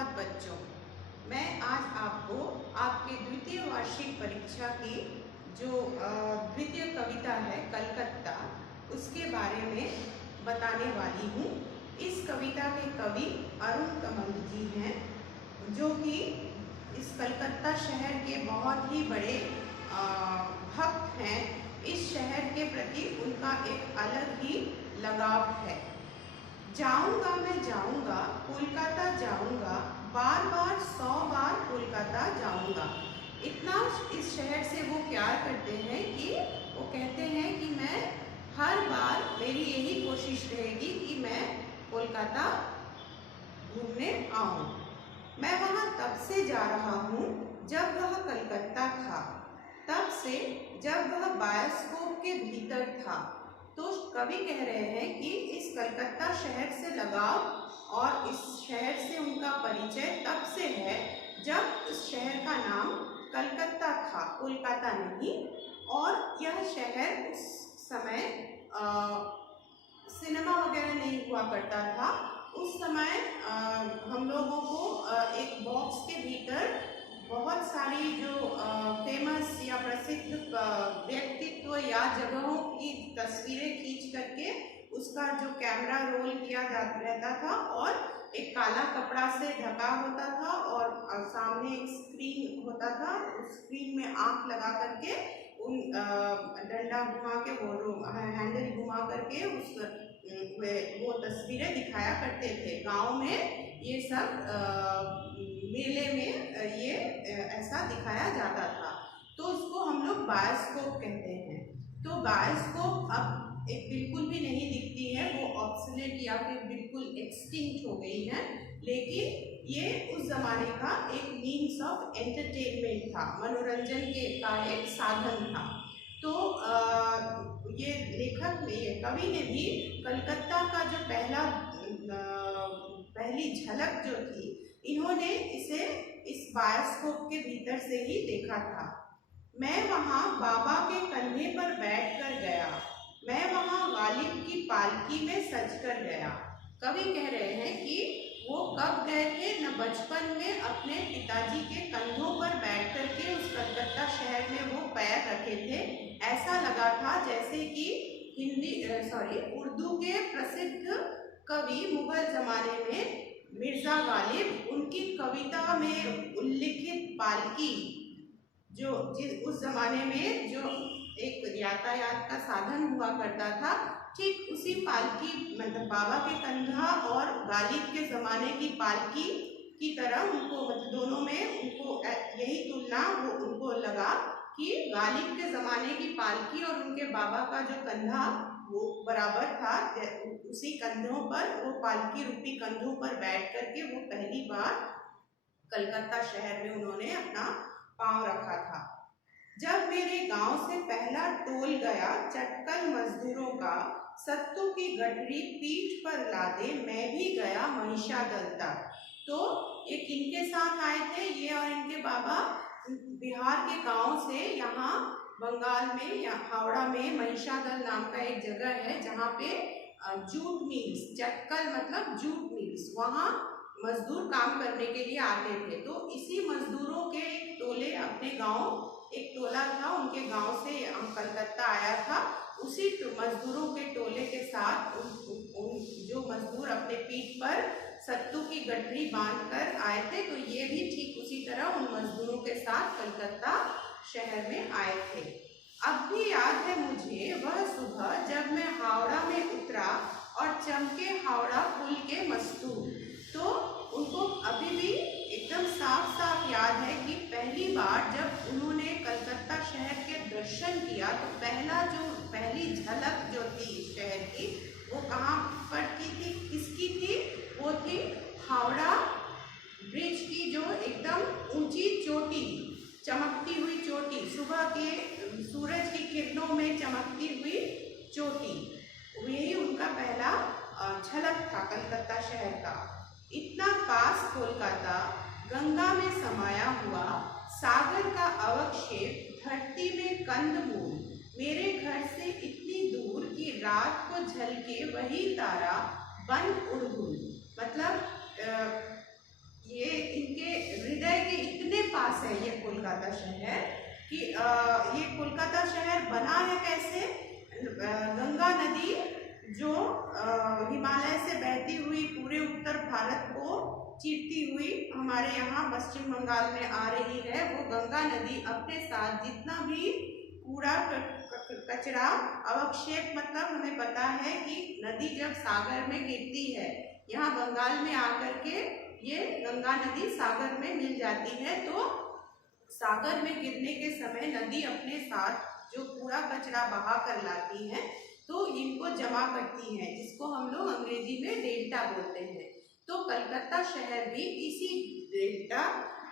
सुप्रभात बच्चों। मैं आज आपको आपके द्वितीय वार्षिक परीक्षा की जो द्वितीय कविता है कलकत्ता, उसके बारे में बताने वाली हूँ। इस कविता के कवि अरुण कमल जी हैं, जो कि इस कलकत्ता शहर के बहुत ही बड़े भक्त हैं। इस शहर के प्रति उनका एक अलग ही लगाव है। जाऊंगा मैं जाऊंगा कोलकाता जाऊंगा, बार बार 100 बार कोलकाता जाऊंगा। इतना इस शहर से वो प्यार करते हैं कि वो कहते हैं कि मैं हर बार, मेरी यही कोशिश रहेगी कि मैं कोलकाता घूमने आऊं। मैं वहां तब से जा रहा हूं जब वह कलकत्ता था, तब से जब वह बायोस्कोप के भीतर था। तो कवि कह रहे हैं कि इस कलकत्ता शहर से लगाव और इस शहर से उनका परिचय तब से है जब इस शहर का नाम कलकत्ता था, कोलकाता नहीं। और यह शहर उस समय सिनेमा वगैरह नहीं हुआ करता था। उस समय हम लोगों को एक बॉक्स के भीतर बहुत सारी जो फेमस या प्रसिद्ध व्यक्तित्व या जगहों की तस्वीरें खींच करके उसका जो कैमरा रोल किया रहता था और एक काला कपड़ा से ढका होता था और सामने एक स्क्रीन होता था। उस स्क्रीन में आंख लगा करके उन डंडा घुमा के वो हैंडल घुमा करके उस वो तस्वीरें दिखाया करते थे। गांव में ये सब मेले में ये ऐसा दिखाया जाता था, तो उसको हम लोग बायोस्कोप कहते हैं। तो बायोस्कोप अब एक बिल्कुल भी नहीं दिखती है, वो ऑब्सोलेट या फिर बिल्कुल एक्सटिंक्ट हो गई है। लेकिन ये उस जमाने का एक मीन्स ऑफ एंटरटेनमेंट था, मनोरंजन के का एक साधन था। तो ये लेखक ने, ये कवि ने भी कलकत्ता का जो पहली झलक जो थी, इन्होंने इसे इस बायोस्कोप के भीतर से ही देखा था। मैं वहां बाबा के कंधे पर बैठकर गया, मैं वहां गालिब की पालकी में सजकर गया। कवि कह रहे हैं कि वो कब गए थे, न बचपन में अपने पिताजी के कंधों पर बैठ करके उस कलकत्ता शहर में वो पैर रखे थे। ऐसा लगा था जैसे कि उर्दू के प्रसिद्ध कवि मुगल जमाने में मिर्जा गालिब, उनकी कविता में उल्लिखित पालकी जो उस जमाने में जो एक यातायात का साधन हुआ करता था, ठीक उसी पालकी, मतलब बाबा के कंधा और गालिब के जमाने की पालकी की तरह उनको, मतलब दोनों में उनको यही तुलना वो उनको लगा कि गालिब के जमाने की पालकी और उनके बाबा का जो कंधा वो बराबर था। उसी कंधों पर, वो पालकी रूपी कंधों पर बैठ करके वो पहली बार कलकत्ता शहर में उन्होंने अपना पांव रखा था। जब मेरे गांव से पहला टोल गया चटकल मजदूरों का, सत्तू की गठरी पीठ पर लादे मैं भी गया महिषादल तक। तो ये किनके साथ आए थे, ये और इनके बाबा बिहार के गांव से यहाँ बंगाल में या हावड़ा में महिषादल नाम का एक जगह है जहाँ पे जूट मिल्स, चटकल मतलब जूट मिल्स, वहाँ मजदूर काम करने के लिए आते थे। तो इसी मजदूरों के एक टोले अपने गांव, एक टोला था उनके गांव से कलकत्ता आया था। उसी मजदूरों के टोले के साथ उन जो मजदूर अपने पीठ पर सत्तू की गठरी बांधकर आए थे, तो ये भी ठीक उसी तरह उन मजदूरों के साथ कलकत्ता शहर में आए थे। अब भी याद है मुझे वह सुबह जब मैं हावड़ा में उतरा और चमके हावड़ा पुल के मस्तूल। तो उनको अभी भी एकदम साफ साफ याद है कि पहली बार जब उन्होंने कलकत्ता शहर के दर्शन किया, तो पहली झलक जो थी इस शहर की, वो कहाँ पर की थी, किसकी थी, वो थी हावड़ा ब्रिज की, जो एकदम ऊंची चोटी, चमकती हुई चोटी, सुबह के सूरज की किरणों में चमकती हुई चोटी, यही उनका पहला झलक था कलकत्ता शहर का। इतना पास कोलकाता, गंगा में समाया हुआ, सागर का अवक्षेप, धरती में कंदमूल, मेरे घर से इतनी दूर कि रात को झलके वही तारा, बन उड़हुल। मतलब ये कोलकाता शहर कि ये कोलकाता शहर बना है कैसे। गंगा नदी जो हिमालय से बहती हुई पूरे उत्तर भारत को चीरती हुई हमारे यहाँ पश्चिम बंगाल में आ रही है, वो गंगा नदी अपने साथ जितना भी कूड़ा कचरा अवक्षेप, मतलब हमें पता है कि नदी जब सागर में गिरती है, यहाँ बंगाल में आकर के ये गंगा नदी सागर में मिल जाती है, तो सागर में गिरने के समय नदी अपने साथ जो कूड़ा कचरा बहा कर लाती है तो इनको जमा करती है, जिसको हम लोग अंग्रेजी में डेल्टा बोलते हैं। तो कलकत्ता शहर भी इसी डेल्टा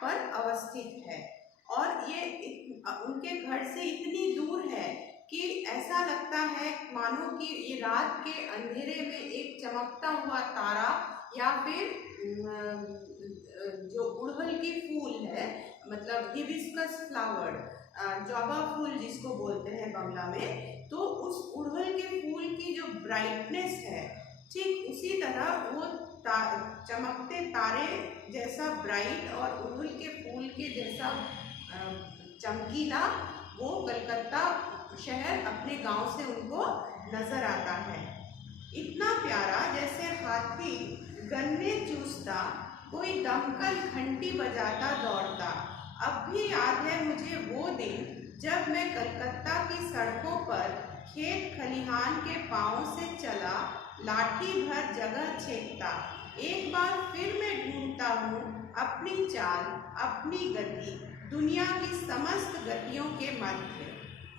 पर अवस्थित है और ये उनके घर से इतनी दूर है कि ऐसा लगता है मानो कि ये रात के अंधेरे में एक चमकता हुआ तारा या फिर जो गुड़हल की फूल है, मतलब हिबिस्कस फ्लावर, जवा फूल जिसको बोलते हैं बांग्ला में, तो उस गुड़हल के फूल की जो ब्राइटनेस है, ठीक उसी तरह वो चमकते तारे जैसा ब्राइट और गुड़हल के फूल के जैसा चमकीला वो कलकत्ता शहर अपने गांव से उनको नजर आता है। इतना प्यारा जैसे हाथी गन्ने चूसता, कोई दमकल घंटी बजाता दौड़ता। अब भी याद है मुझे वो दिन जब मैं कलकत्ता की सड़कों पर खेत खलिहान के पाँव से चला, लाठी भर जगह छेकता। एक बार फिर मैं ढूंढता हूँ अपनी चाल, अपनी गति, दुनिया की समस्त गतियों के मध्य।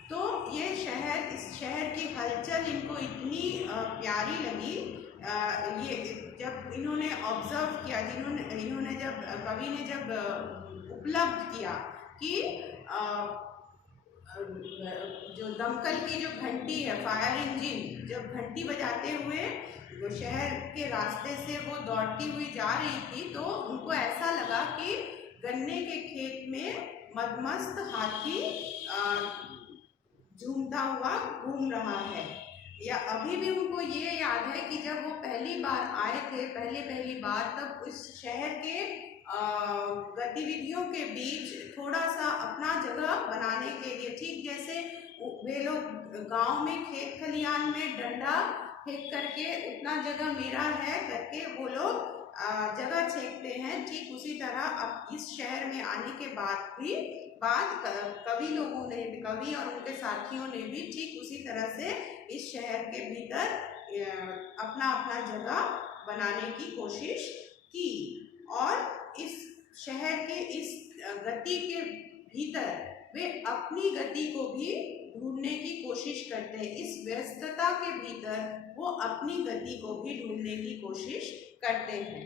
तो ये शहर, इस शहर की हलचल इनको इतनी प्यारी लगी। ये जब इन्होंने ऑब्जर्व किया, इन्होंने जब कवि ने जब उपलब्ध किया कि जो दमकल की जो घंटी है, फायर इंजन, जब घंटी बजाते हुए वो शहर के रास्ते से वो दौड़ती हुई जा रही थी, तो उनको ऐसा लगा कि गन्ने के खेत में मदमस्त हाथी झूमता हुआ घूम रहा है। या अभी भी उनको ये याद है कि जब वो पहली बार आए थे, पहली बार, तब उस शहर के गतिविधियों के बीच थोड़ा सा अपना जगह बनाने के लिए, ठीक जैसे वे लोग गांव में खेत खलिहान में डंडा फेंक करके उतना जगह मेरा है करके वो लोग जगह छेकते हैं, ठीक उसी तरह अब इस शहर में आने के बाद कवि और उनके साथियों ने भी ठीक उसी तरह से इस शहर के भीतर अपना अपना जगह बनाने की कोशिश की और इस शहर के इस गति के भीतर वे अपनी गति को भी ढूंढने की कोशिश करते हैं। इस व्यस्तता के भीतर वो अपनी गति को भी ढूंढने की कोशिश करते हैं।